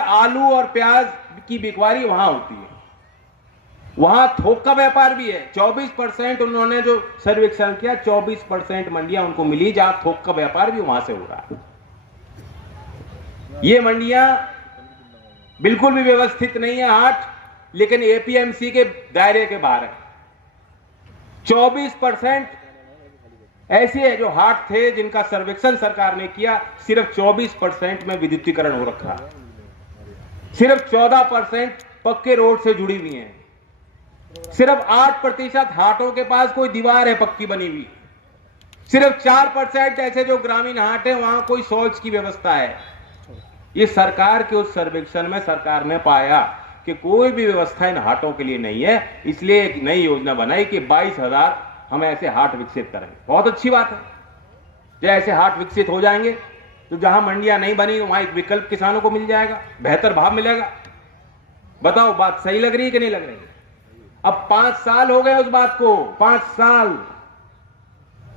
आलू और प्याज की बिकवारी वहां होती है, वहां थोक का व्यापार भी है। 24% उन्होंने जो सर्वेक्षण किया, 24% मंडियां उनको मिली जहां थोक का व्यापार भी वहां से हो रहा है। ये मंडियां बिल्कुल भी व्यवस्थित नहीं है हाट, लेकिन एपीएमसी के दायरे के बाहर है। 24% ऐसे है जो हाट थे जिनका सर्वेक्षण सरकार ने किया, सिर्फ 24% में विद्युतीकरण हो रखा है। सिर्फ 14% पक्के रोड से जुड़ी हुई हैं। सिर्फ 8% हाटों के पास कोई दीवार है पक्की बनी हुई। सिर्फ 4% ऐसे जो ग्रामीण हाट है वहां कोई शौच की व्यवस्था है। ये सरकार के उस सर्वेक्षण में सरकार ने पाया कि कोई भी व्यवस्था इन हाटों के लिए नहीं है, इसलिए एक नई योजना बनाई कि 22,000 हम ऐसे हाट विकसित करेंगे। बहुत अच्छी बात है। जब ऐसे हाट विकसित हो जाएंगे तो जहां मंडियां नहीं बनी वहां एक विकल्प किसानों को मिल जाएगा, बेहतर भाव मिलेगा। बताओ बात सही लग रही है कि नहीं लग रही है? अब 5 साल हो गए उस बात को, 5 साल।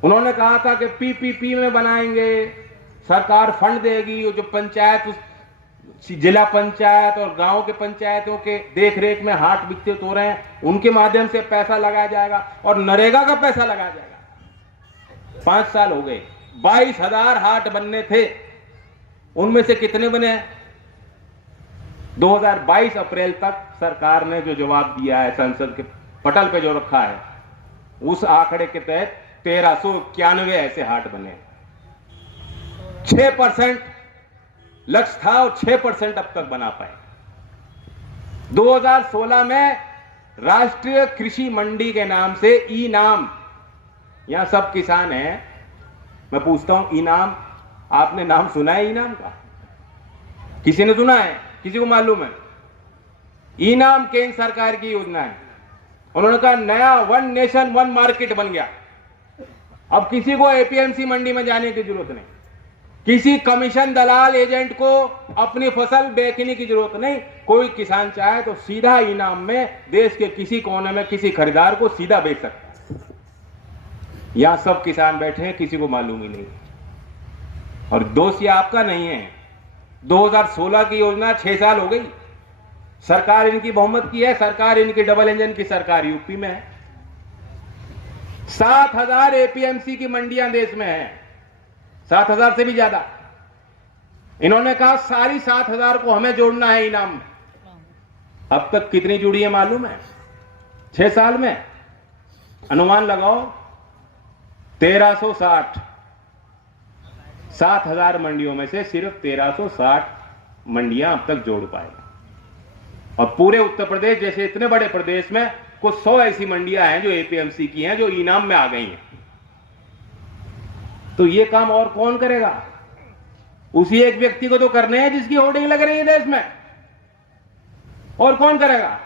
उन्होंने कहा था कि पीपीपी में बनाएंगे, सरकार फंड देगी, जो पंचायत, जिला पंचायत और गांव के पंचायतों के देखरेख में हाट विकसित हो रहे हैं उनके माध्यम से पैसा लगाया जाएगा और नरेगा का पैसा लगाया जाएगा। 5 साल हो गए, 22,000 हाट बनने थे, उनमें से कितने बने? 2022 अप्रैल तक सरकार ने जो जवाब दिया है संसद के पटल पे जो रखा है, उस आंकड़े के तहत 1391 ऐसे हाट बने। 6% लक्ष्य था और 6% अब तक बना पाए। 2016 में राष्ट्रीय कृषि मंडी के नाम से ई नाम, यहां सब किसान हैं, मैं पूछता हूं ई नाम, आपने नाम सुना है ई नाम का? किसी ने सुना है? किसी को मालूम है? ई नाम केंद्र सरकार की योजना है। उन्होंने कहा नया वन नेशन वन मार्केट बन गया। अब किसी को एपीएमसी मंडी में जाने की जरूरत नहीं, किसी कमीशन दलाल एजेंट को अपनी फसल बेचने की जरूरत नहीं। कोई किसान चाहे तो सीधा इनाम में देश के किसी कोने में किसी खरीदार को सीधा बेच सकता है। यहां सब किसान बैठे हैं, किसी को मालूम ही नहीं, और दोष ये आपका नहीं है। 2016 की योजना 6 साल हो गई, सरकार इनकी बहुमत की है, सरकार इनकी डबल इंजन की सरकार यूपी में है। 7,000 एपीएमसी की मंडियां देश में हैं, 7,000 से भी ज्यादा। इन्होंने कहा सारी 7,000 को हमें जोड़ना है इनाम में। अब तक कितनी जुड़ी है मालूम है? 6 साल में अनुमान लगाओ, 1360। 7,000 मंडियों में से सिर्फ 1360 मंडियां अब तक जोड़ पाए। और पूरे उत्तर प्रदेश जैसे इतने बड़े प्रदेश में कुछ 100 ऐसी मंडियां हैं जो एपीएमसी की हैं, जो इनाम में आ गई हैं। तो ये काम और कौन करेगा? उसी एक व्यक्ति को तो करने हैं जिसकी होर्डिंग लग रही है देश में, और कौन करेगा?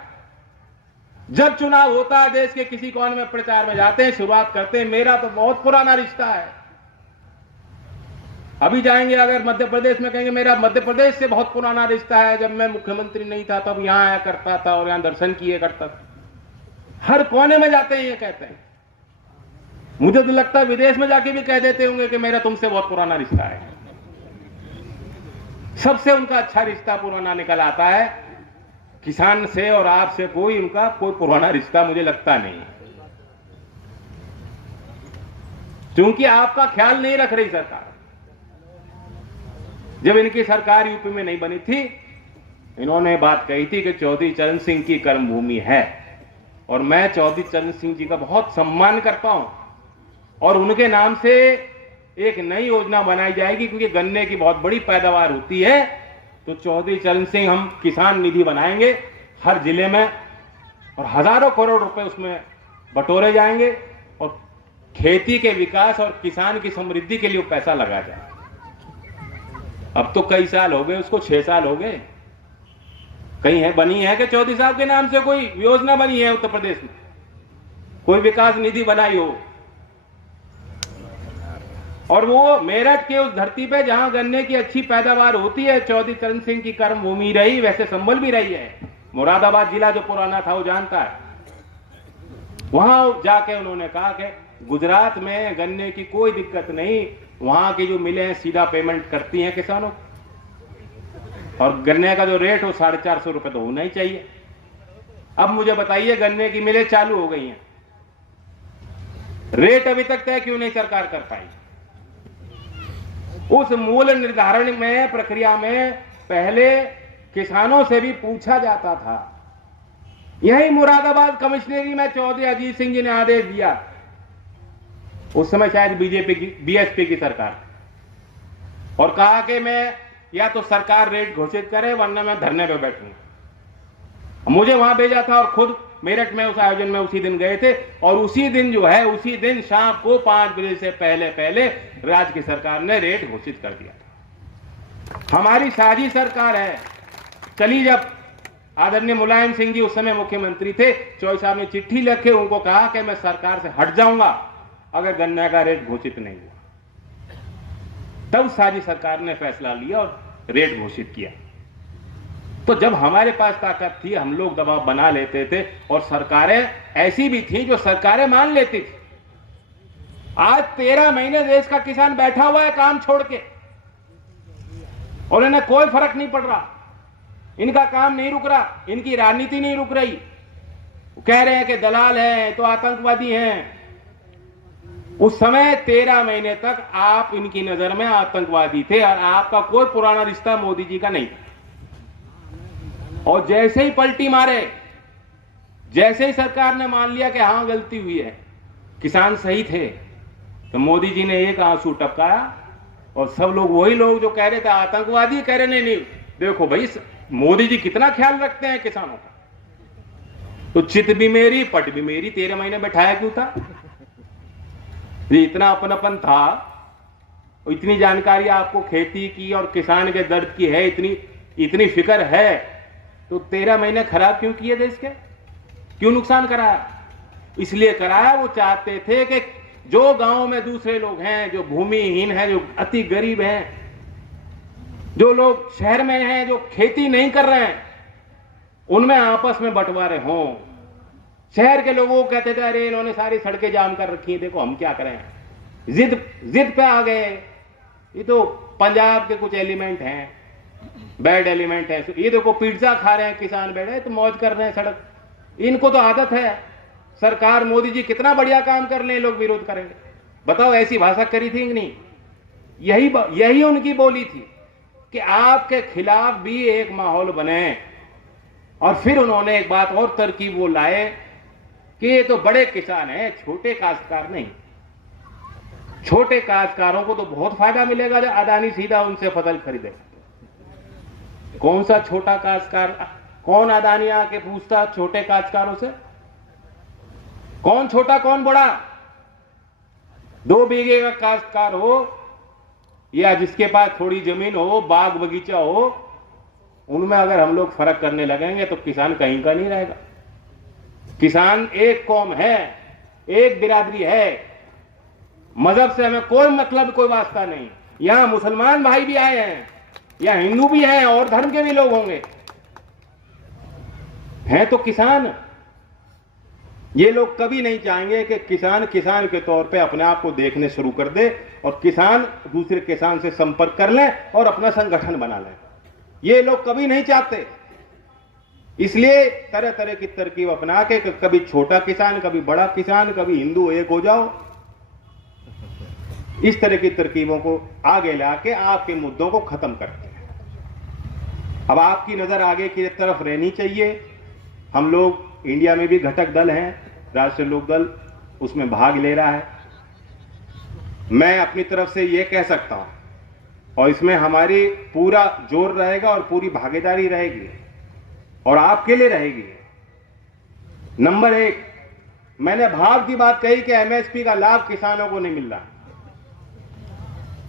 जब चुनाव होता है, देश के किसी कोने में प्रचार में जाते हैं, शुरुआत करते हैं, मेरा तो बहुत पुराना रिश्ता है। अभी जाएंगे अगर मध्य प्रदेश में, कहेंगे मेरा मध्य प्रदेश से बहुत पुराना रिश्ता है, जब मैं मुख्यमंत्री नहीं था तब यहां आया करता था और यहां दर्शन किए करता था। हर कोने में जाते हैं ये कहते हैं। मुझे तो लगता है विदेश में जाके भी कह देते होंगे कि मेरा तुमसे बहुत पुराना रिश्ता है। सबसे उनका अच्छा रिश्ता पुराना निकल आता है, किसान से और आपसे कोई उनका कोई पुराना रिश्ता मुझे लगता नहीं, क्योंकि आपका ख्याल नहीं रख रही सरकार। जब इनकी सरकार यूपी में नहीं बनी थी, इन्होंने बात कही थी कि चौधरी चरण सिंह की कर्मभूमि है, और मैं चौधरी चरण सिंह जी का बहुत सम्मान करता हूं, और उनके नाम से एक नई योजना बनाई जाएगी, क्योंकि गन्ने की बहुत बड़ी पैदावार होती है। तो चौधरी चरण सिंह हम किसान निधि बनाएंगे हर जिले में, और हजारों करोड़ रुपए उसमें बटोरे जाएंगे, और खेती के विकास और किसान की समृद्धि के लिए पैसा लगा जाए। अब तो कई साल हो गए उसको, 6 साल हो गए। कहीं है बनी है कि चौधरी साहब के नाम से कोई योजना बनी है उत्तर प्रदेश में, कोई विकास निधि बनाई हो? और वो मेरठ के उस धरती पे जहां गन्ने की अच्छी पैदावार होती है, चौधरी चरण सिंह की कर्मभूमि रही, वैसे संभल भी रही है। मुरादाबाद जिला जो पुराना था वो जानता है। वहां जाके उन्होंने कहा कि गुजरात में गन्ने की कोई दिक्कत नहीं, वहां की जो मिलें सीधा पेमेंट करती हैं किसानों। और गन्ने का जो रेट हो 450 रुपए तो होना ही चाहिए। अब मुझे बताइए, गन्ने की मिलें चालू हो गई हैं, रेट अभी तक तय क्यों नहीं सरकार कर पाई? उस मूल्य निर्धारण में प्रक्रिया में पहले किसानों से भी पूछा जाता था। यही मुरादाबाद कमिश्नरी में चौधरी अजीत सिंह जी ने आदेश दिया, उस समय शायद बीजेपी की बीएसपी की सरकार, और कहा कि मैं या तो सरकार रेट घोषित करे वरना मैं धरने पे बैठूंगा। मुझे वहां भेजा था और खुद मेरठ में उस आयोजन में उसी दिन गए थे, और उसी दिन जो है उसी दिन शाम को 5 बजे से पहले पहले राज्य की सरकार ने रेट घोषित कर दिया था। हमारी साझी सरकार है चली। जब आदरणीय मुलायम सिंह जी उस समय मुख्यमंत्री थे, चौधरी साहब ने चिट्ठी लिखे, उनको कहा कि मैं सरकार से हट जाऊंगा अगर गन्ने का रेट घोषित नहीं हुआ। तब साझी सरकार ने फैसला लिया और रेट घोषित किया। तो जब हमारे पास ताकत थी हम लोग दबाव बना लेते थे, और सरकारें ऐसी भी थी जो सरकारें मान लेती थी। आज 13 महीने देश का किसान बैठा हुआ है काम छोड़ के, और इन्हें कोई फर्क नहीं पड़ रहा, इनका काम नहीं रुक रहा, इनकी राजनीति नहीं रुक रही। कह रहे हैं कि दलाल हैं तो आतंकवादी हैं। उस समय 13 महीने तक आप इनकी नजर में आतंकवादी थे, और आपका कोई पुराना रिश्ता मोदी जी का नहीं था। और जैसे ही पलटी मारे, जैसे ही सरकार ने मान लिया कि हां गलती हुई है, किसान सही थे, तो मोदी जी ने एक आंसू टपकाया, और सब लोग वही लोग जो कह रहे थे आतंकवादी, कह रहे नहीं देखो भाई मोदी जी कितना ख्याल रखते हैं किसानों का। तो चित भी मेरी पट भी मेरी, 13 महीने बैठाया क्यों था? ये इतना अपनापन था, इतनी जानकारी आपको खेती की और किसान के दर्द की है, इतनी फिक्र है, तो 13 महीने खराब क्यों किए देश के? क्यों नुकसान कराया? इसलिए कराया वो चाहते थे कि जो गांव में दूसरे लोग हैं, जो भूमिहीन हैं, जो अति गरीब हैं, जो लोग शहर में हैं, जो खेती नहीं कर रहे हैं, उनमें आपस में बंटवारे हों। शहर के लोगों को कहते थे अरे इन्होंने सारी सड़कें जाम कर रखी हैं, देखो हम क्या करें। जिद पे आ गए। ये तो पंजाब के कुछ एलिमेंट हैं, बैड एलिमेंट है। ये देखो पिज्जा खा रहे हैं किसान, बैठे तो मौज कर रहे हैं सड़क, इनको तो आदत है। सरकार मोदी जी कितना बढ़िया काम कर ले, लोग विरोध करेंगे। बताओ ऐसी भाषा करी थी कि नहीं? यही उनकी बोली थी कि आपके खिलाफ भी एक माहौल बने। और फिर उन्होंने एक बात और तरकीब वो लाए कि ये तो बड़े किसान हैं, छोटे काश्तकार नहीं। छोटे काश्तकारों को तो बहुत फायदा मिलेगा जब अदानी सीधा उनसे फसल खरीदेगा। कौन सा छोटा काश्तकार? कौन अदानी आके पूछता छोटे काश्तकारों से? कौन छोटा कौन बड़ा? 2 बीघे का काश्तकार हो या जिसके पास थोड़ी जमीन हो, बाग बगीचा हो, उनमें अगर हम लोग फर्क करने लगेंगे तो किसान कहीं का नहीं रहेगा। किसान एक कौम है, एक बिरादरी है। मजहब से हमें कोई मतलब, कोई वास्ता नहीं। यहां मुसलमान भाई भी आए हैं, यहां हिंदू भी हैं, और धर्म के भी लोग होंगे, हैं तो किसान। ये लोग कभी नहीं चाहेंगे कि किसान किसान के तौर पे अपने आप को देखने शुरू कर दे, और किसान दूसरे किसान से संपर्क कर लें और अपना संगठन बना लें। ये लोग कभी नहीं चाहते। इसलिए तरह तरह की तरकीब अपना के कभी छोटा किसान, कभी बड़ा किसान, कभी हिंदू एक हो जाओ, इस तरह की तरकीबों को आगे लाके आपके मुद्दों को खत्म करते हैं। अब आपकी नजर आगे की तरफ रहनी चाहिए। हम लोग इंडिया में भी घटक दल हैं, राष्ट्रीय लोक दल उसमें भाग ले रहा है। मैं अपनी तरफ से यह कह सकता हूं, और इसमें हमारी पूरा जोर रहेगा और पूरी भागीदारी रहेगी, और आपके लिए रहेगी। नंबर 1, मैंने भाव की बात कही कि एमएसपी का लाभ किसानों को नहीं मिल रहा।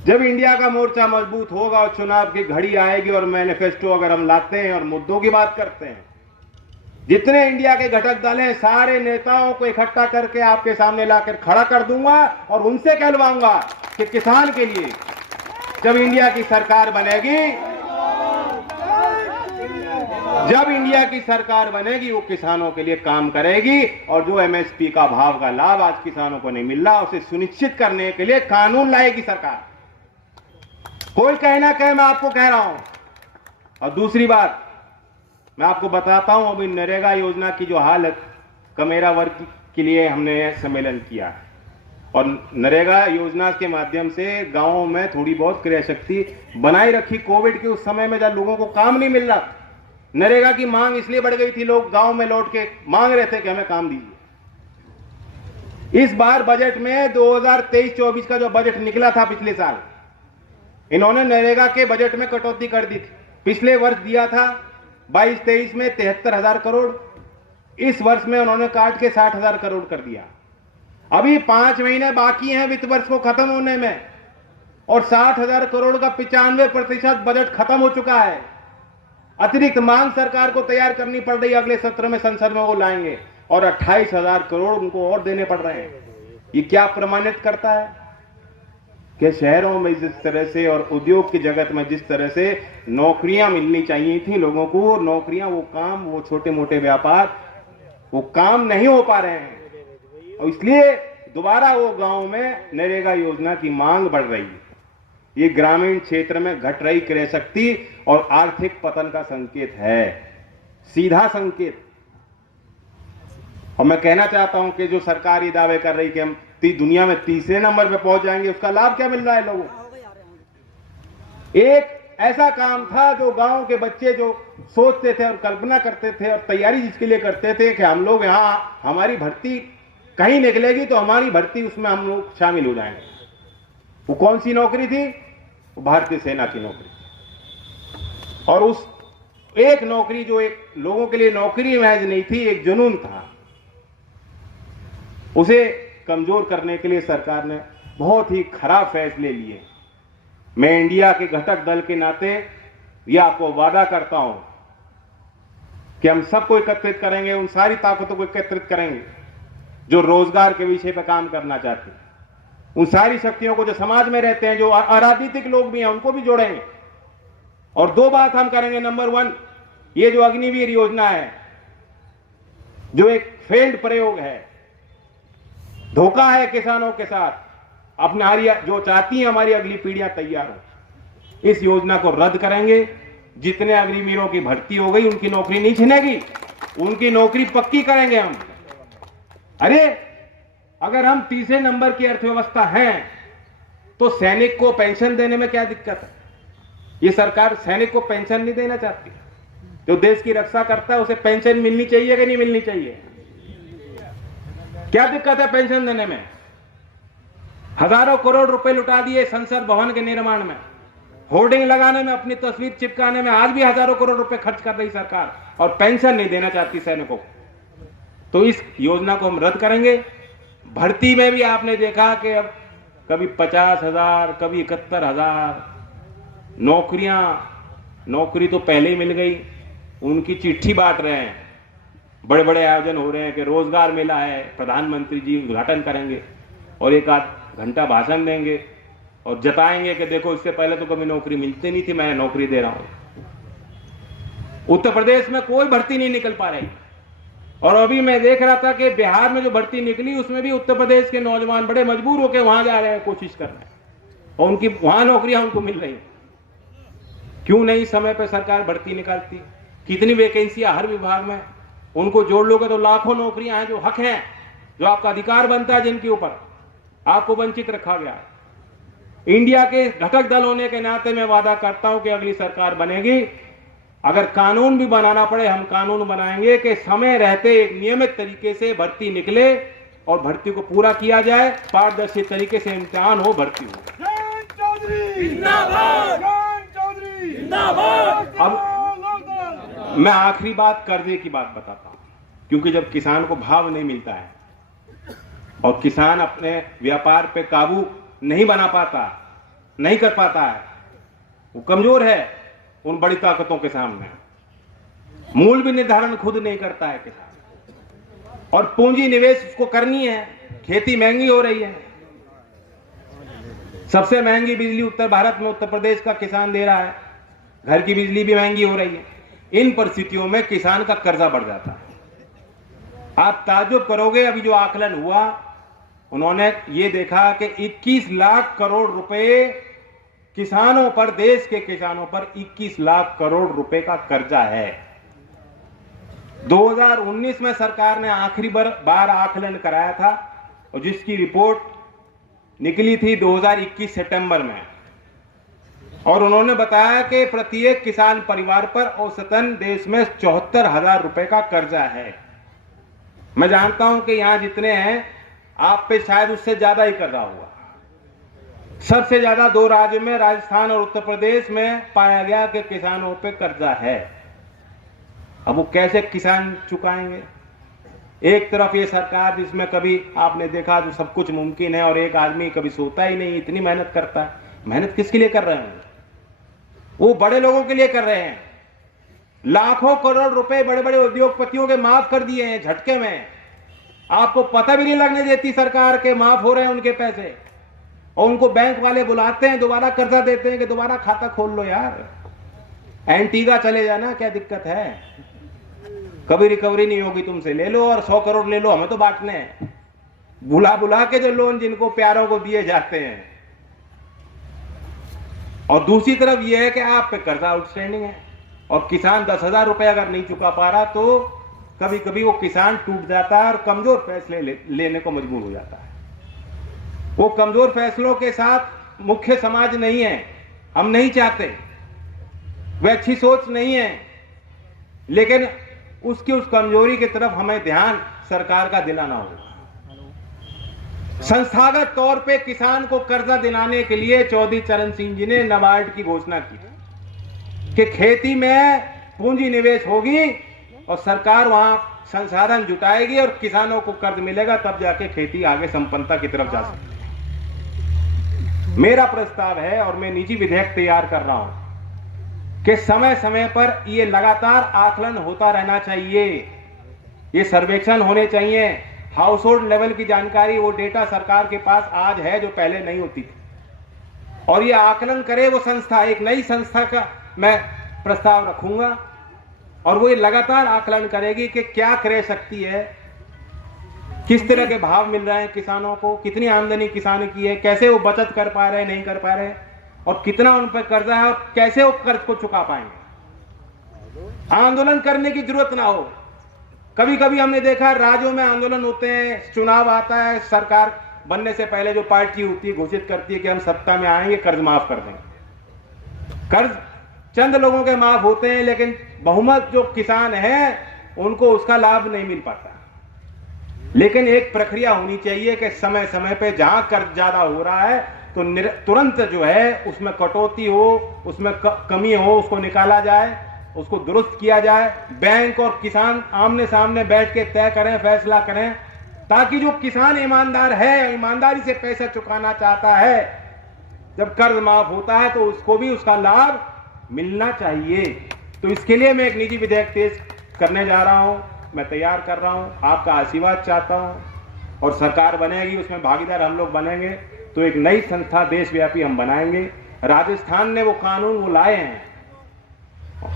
जब इंडिया का मोर्चा मजबूत होगा और चुनाव की घड़ी आएगी और मैनिफेस्टो अगर हम लाते हैं और मुद्दों की बात करते हैं, जितने इंडिया के घटक दल हैं सारे नेताओं को इकट्ठा करके आपके सामने लाकर खड़ा कर दूंगा और उनसे कहलवाऊंगा कि किसान के लिए जब इंडिया की सरकार बनेगी, वो किसानों के लिए काम करेगी, और जो एमएसपी का भाव का लाभ आज किसानों को नहीं मिल रहा उसे सुनिश्चित करने के लिए कानून लाएगी सरकार। कोई कहे ना कहे, मैं आपको कह रहा हूं, और दूसरी बात मैं आपको बताता हूं, अभी नरेगा योजना की जो हालत कमेरा वर्ग के लिए हमने सम्मेलन किया है और नरेगा योजना के माध्यम से गांवों में थोड़ी बहुत क्रय शक्ति बनाई रखी। कोविड के उस समय में जब लोगों को काम नहीं मिल रहा, नरेगा की मांग इसलिए बढ़ गई थी, लोग गांव में लौट के मांग रहे थे कि हमें काम दीजिए। इस बार बजट में 2023-24 का जो बजट निकला था पिछले साल, इन्होंने नरेगा के बजट में कटौती कर दी थी। पिछले वर्ष दिया था 22-23 में 73,000 करोड़, इस वर्ष में उन्होंने काट के 60,000 करोड़ कर दिया। अभी 5 महीने बाकी हैं वित्त वर्ष को खत्म होने में और 60,000 करोड़ का 95% बजट खत्म हो चुका है। अतिरिक्त मांग सरकार को तैयार करनी पड़ रही है, अगले सत्र में संसद में वो लाएंगे और 28,000 करोड़ उनको और देने पड़ रहे हैं। ये क्या प्रमाणित करता है कि शहरों में जिस तरह से और उद्योग की जगत में जिस तरह से नौकरियां मिलनी चाहिए थी लोगों को, नौकरियां, वो काम, वो छोटे मोटे व्यापार, वो काम नहीं हो पा रहे हैं और इसलिए दोबारा वो गांव में नरेगा योजना की मांग बढ़ रही है। ये ग्रामीण क्षेत्र में घट रही क्रय शक्ति और आर्थिक पतन का संकेत है, सीधा संकेत। और मैं कहना चाहता हूं कि जो सरकार ये दावे कर रही कि हम दुनिया में तीसरे नंबर पे पहुंच जाएंगे, उसका लाभ क्या मिल रहा है लोगों को? एक ऐसा काम था जो गांव के बच्चे जो सोचते थे और कल्पना करते थे और तैयारी जिसके लिए करते थे कि हम लोग यहां, हमारी भर्ती कहीं निकलेगी तो हमारी भर्ती उसमें हम लोग शामिल हो जाएंगे। वो कौन सी नौकरी थी? वो भारतीय सेना की नौकरी थी। और उस एक नौकरी जो एक लोगों के लिए नौकरी महज नहीं थी, एक जुनून था, उसे कमजोर करने के लिए सरकार ने बहुत ही खराब फैसले लिए। मैं इंडिया के घटक दल के नाते यह आपको वादा करता हूं कि हम सबको एकत्रित करेंगे, उन सारी ताकतों को एकत्रित करेंगे जो रोजगार के विषय पर काम करना चाहते हैं, उन सारी शक्तियों को जो समाज में रहते हैं, जो अराजनीतिक लोग भी हैं, उनको भी जोड़ेंगे। और 2 बात हम करेंगे। नंबर 1, ये जो अग्निवीर योजना है, जो एक फेल्ड प्रयोग है, धोखा है किसानों के साथ, अपनी जो चाहती है हमारी अगली पीढ़ियां तैयार हो, इस योजना को रद्द करेंगे। जितने अग्निवीरों की भर्ती हो गई उनकी नौकरी नहीं छिनेगी, उनकी नौकरी पक्की करेंगे हम। अरे अगर हम तीसरे नंबर की अर्थव्यवस्था हैं तो सैनिक को पेंशन देने में क्या दिक्कत है? ये सरकार सैनिक को पेंशन नहीं देना चाहती। जो देश की रक्षा करता है उसे पेंशन मिलनी चाहिए कि नहीं मिलनी चाहिए? क्या दिक्कत है पेंशन देने में? हजारों करोड़ रुपए लुटा दिए संसद भवन के निर्माण में, होर्डिंग लगाने में, अपनी तस्वीर चिपकाने में आज भी हजारों करोड़ रुपए खर्च कर रही सरकार और पेंशन नहीं देना चाहती सैनिकों को। तो इस योजना को हम रद्द करेंगे। भर्ती में भी आपने देखा कि अब कभी 50,000, कभी 71,000 नौकरी तो पहले ही मिल गई, उनकी चिट्ठी बांट रहे हैं। बड़े बड़े आयोजन हो रहे हैं कि रोजगार मेला है, प्रधानमंत्री जी उद्घाटन करेंगे और 1 आध घंटा भाषण देंगे और जताएंगे कि देखो इससे पहले तो कभी नौकरी मिलती नहीं थी, मैं नौकरी दे रहा हूं। उत्तर प्रदेश में कोई भर्ती नहीं निकल पा रही और अभी मैं देख रहा था कि बिहार में जो भर्ती निकली उसमें भी उत्तर प्रदेश के नौजवान बड़े मजबूर होकर वहां जा रहे हैं, कोशिश कर रहे हैं और उनकी वहां नौकरियां उनको मिल रही। क्यों नहीं समय पर सरकार भर्ती निकालती? कितनी वैकेंसियां हर विभाग में, उनको जोड़ लोगे तो लाखों नौकरियां हैं जो हक हैं, जो आपका अधिकार बनता है, जिनके ऊपर आपको वंचित रखा गया है। इंडिया के घटक दल होने के नाते मैं वादा करता हूं कि अगली सरकार बनेगी, अगर कानून भी बनाना पड़े हम कानून बनाएंगे कि समय रहते एक नियमित तरीके से भर्ती निकले और भर्ती को पूरा किया जाए, पारदर्शी तरीके से इम्तिहान हो, भर्ती हो। अब मैं आखिरी बात कर्जे की बात बताता हूं, क्योंकि जब किसान को भाव नहीं मिलता है और किसान अपने व्यापार पे काबू नहीं बना पाता, नहीं कर पाता है, वो कमजोर है उन बड़ी ताकतों के सामने। मूल्य भी निर्धारण खुद नहीं करता है किसान और पूंजी निवेश उसको करनी है। खेती महंगी हो रही है, सबसे महंगी बिजली उत्तर भारत में उत्तर प्रदेश का किसान दे रहा है, घर की बिजली भी महंगी हो रही है। इन परिस्थितियों में किसान का कर्जा बढ़ जाता है। आप ताज्जुब करोगे, अभी जो आकलन हुआ उन्होंने ये देखा कि 21 लाख करोड़ रुपए किसानों पर, देश के किसानों पर 21 लाख करोड़ रुपए का कर्जा है। 2019 में सरकार ने आखिरी बार आकलन कराया था और जिसकी रिपोर्ट निकली थी 2021 सितंबर में, और उन्होंने बताया कि प्रत्येक किसान परिवार पर औसतन देश में 74,000 रुपए का कर्जा है। मैं जानता हूं कि यहां जितने हैं आप पे शायद उससे ज्यादा ही कर्जा हुआ। सबसे ज्यादा 2 राज्यों में, राजस्थान और उत्तर प्रदेश में पाया गया कि किसानों पे कर्जा है। अब वो कैसे किसान चुकाएंगे? एक तरफ ये सरकार जिसमें कभी आपने देखा जो सब कुछ मुमकिन है और एक आदमी कभी सोता ही नहीं, इतनी मेहनत करता है। मेहनत किसके लिए कर रहे हैं? वो बड़े लोगों के लिए कर रहे हैं। लाखों करोड़ रुपए बड़े बड़े उद्योगपतियों के माफ कर दिए हैं झटके में। आपको पता भी नहीं लगने देती सरकार के माफ हो रहे हैं उनके पैसे, और उनको बैंक वाले बुलाते हैं, दोबारा कर्जा देते हैं कि दोबारा खाता खोल लो यार, एंटीगा चले जाना, क्या दिक्कत है? कभी रिकवरी नहीं होगी तुमसे, ले लो और 100 करोड़ ले लो, हमें तो बांटने हैं। बुला बुला के जो लोन जिनको प्यारों को दिए जाते हैं। और दूसरी तरफ यह है कि आप पे कर्जा आउटस्टैंडिंग है और किसान 10,000 रुपए अगर नहीं चुका पा रहा तो कभी कभी वो किसान टूट जाता है और कमजोर फैसले लेने को मजबूर हो जाता है। वो कमजोर फैसलों के साथ मुख्य समाज नहीं है, हम नहीं चाहते, वे अच्छी सोच नहीं है, लेकिन उसकी उस कमजोरी की तरफ हमें ध्यान सरकार का दिलाना होगा। संस्थागत तौर पे किसान को कर्जा दिलाने के लिए चौधरी चरण सिंह जी ने नाबार्ड की घोषणा की कि खेती में पूंजी निवेश होगी और सरकार वहां संसाधन जुटाएगी और किसानों को कर्ज मिलेगा, तब जाके खेती आगे संपन्नता की तरफ जा सकती है। मेरा प्रस्ताव है और मैं निजी विधेयक तैयार कर रहा हूं कि समय समय पर ये लगातार आकलन होता रहना चाहिए, ये सर्वेक्षण होने चाहिए। हाउस होल्ड लेवल की जानकारी, वो डेटा सरकार के पास आज है जो पहले नहीं होती थी, और ये आकलन करे वो संस्था। एक नई संस्था का मैं प्रस्ताव रखूंगा और वो ये लगातार आकलन करेगी कि क्या क्रय शक्ति है, किस तरह के भाव मिल रहे हैं किसानों को, कितनी आमदनी किसान की है, कैसे वो बचत कर पा रहे हैं, नहीं कर पा रहे, और कितना उन पर कर्जा है और कैसे वो कर्ज को चुका पाएंगे। आंदोलन करने की जरूरत ना हो। कभी कभी हमने देखा राज्यों में आंदोलन होते हैं, चुनाव आता है, सरकार बनने से पहले जो पार्टी होती है घोषित करती है कि हम सत्ता में आएंगे, कर्ज माफ कर देंगे। कर्ज चंद लोगों के माफ होते हैं, लेकिन बहुमत जो किसान है उनको उसका लाभ नहीं मिल पाता। लेकिन एक प्रक्रिया होनी चाहिए कि समय समय पे जहां कर्ज ज्यादा हो रहा है तो तुरंत जो है उसमें कटौती हो, उसमें कमी हो, उसको निकाला जाए, उसको दुरुस्त किया जाए। बैंक और किसान आमने सामने बैठ के तय करें, फैसला करें, ताकि जो किसान ईमानदार है, ईमानदारी से पैसा चुकाना चाहता है, जब कर्ज माफ होता है तो उसको भी उसका लाभ मिलना चाहिए। तो इसके लिए मैं एक निजी विधेयक पेश करने जा रहा हूं, मैं तैयार कर रहा हूं, आपका आशीर्वाद चाहता हूं, और सरकार बनेगी, उसमें भागीदार हम लोग बनेंगे, तो एक नई संस्था देशव्यापी हम बनाएंगे। राजस्थान ने वो कानून वो लाए हैं,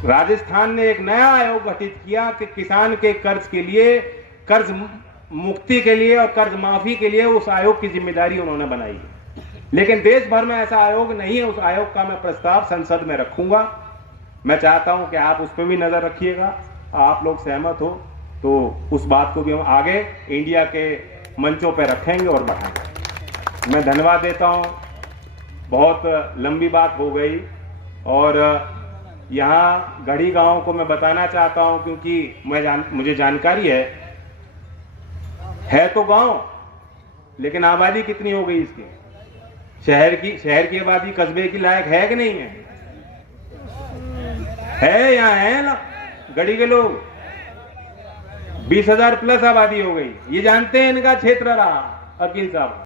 राजस्थान ने एक नया आयोग गठित किया कि किसान के कर्ज के लिए, कर्ज मुक्ति के लिए और कर्ज माफी के लिए उस आयोग की जिम्मेदारी उन्होंने बनाई है। लेकिन देश भर में ऐसा आयोग नहीं है। उस आयोग का मैं प्रस्ताव संसद में रखूंगा। मैं चाहता हूं कि आप उस पर भी नजर रखिएगा। आप लोग सहमत हो तो उस बात को भी हम आगे इंडिया के मंचों पर रखेंगे और बढ़ाएंगे। मैं धन्यवाद देता हूं। बहुत लंबी बात हो गई और यहाँ गढ़ी गांव को मैं बताना चाहता हूं क्योंकि मुझे जानकारी है तो गांव, लेकिन आबादी कितनी हो गई इसकी? शहर की आबादी कस्बे की लायक है कि नहीं है? यहाँ है ना गढ़ी के लोग, 20,000 प्लस आबादी हो गई। ये जानते हैं इनका क्षेत्र रहा, अकील साहब।